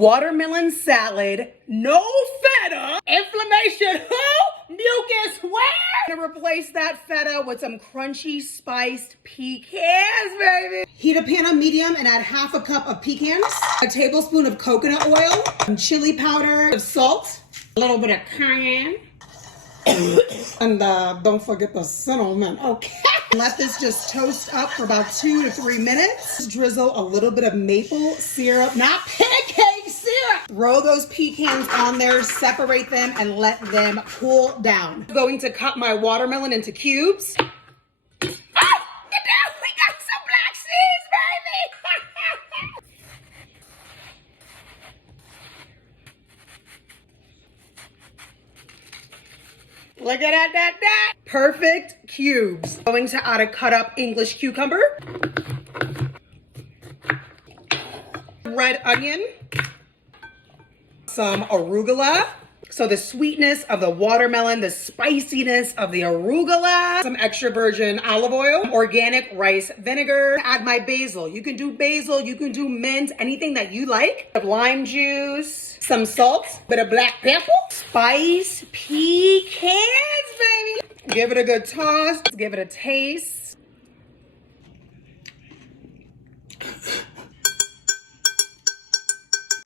watermelon salad, no feta, inflammation, who? Mucus, where? To replace that feta with some crunchy spiced pecans, baby. Heat a pan on medium and add half a cup of pecans, a tablespoon of coconut oil, some chili powder, salt, a little bit of cayenne, and don't forget the cinnamon, okay? Let this just toast up for about 2 to 3 minutes. Drizzle a little bit of maple syrup, not pancake syrup. Throw those pecans on there, separate them, and let them cool down. I'm going to cut my watermelon into cubes. Oh, get down, we got some black seeds, baby. Look at that. Perfect cubes. Going to add a cut up English cucumber, red onion, some arugula. So the sweetness of the watermelon, the spiciness of the arugula, some extra virgin olive oil, organic rice vinegar. Add my basil. You can do basil, you can do mint, anything that you like. Lime juice, some salt, bit of black pepper, spice pecans, baby. Give it a good toss, give it a taste.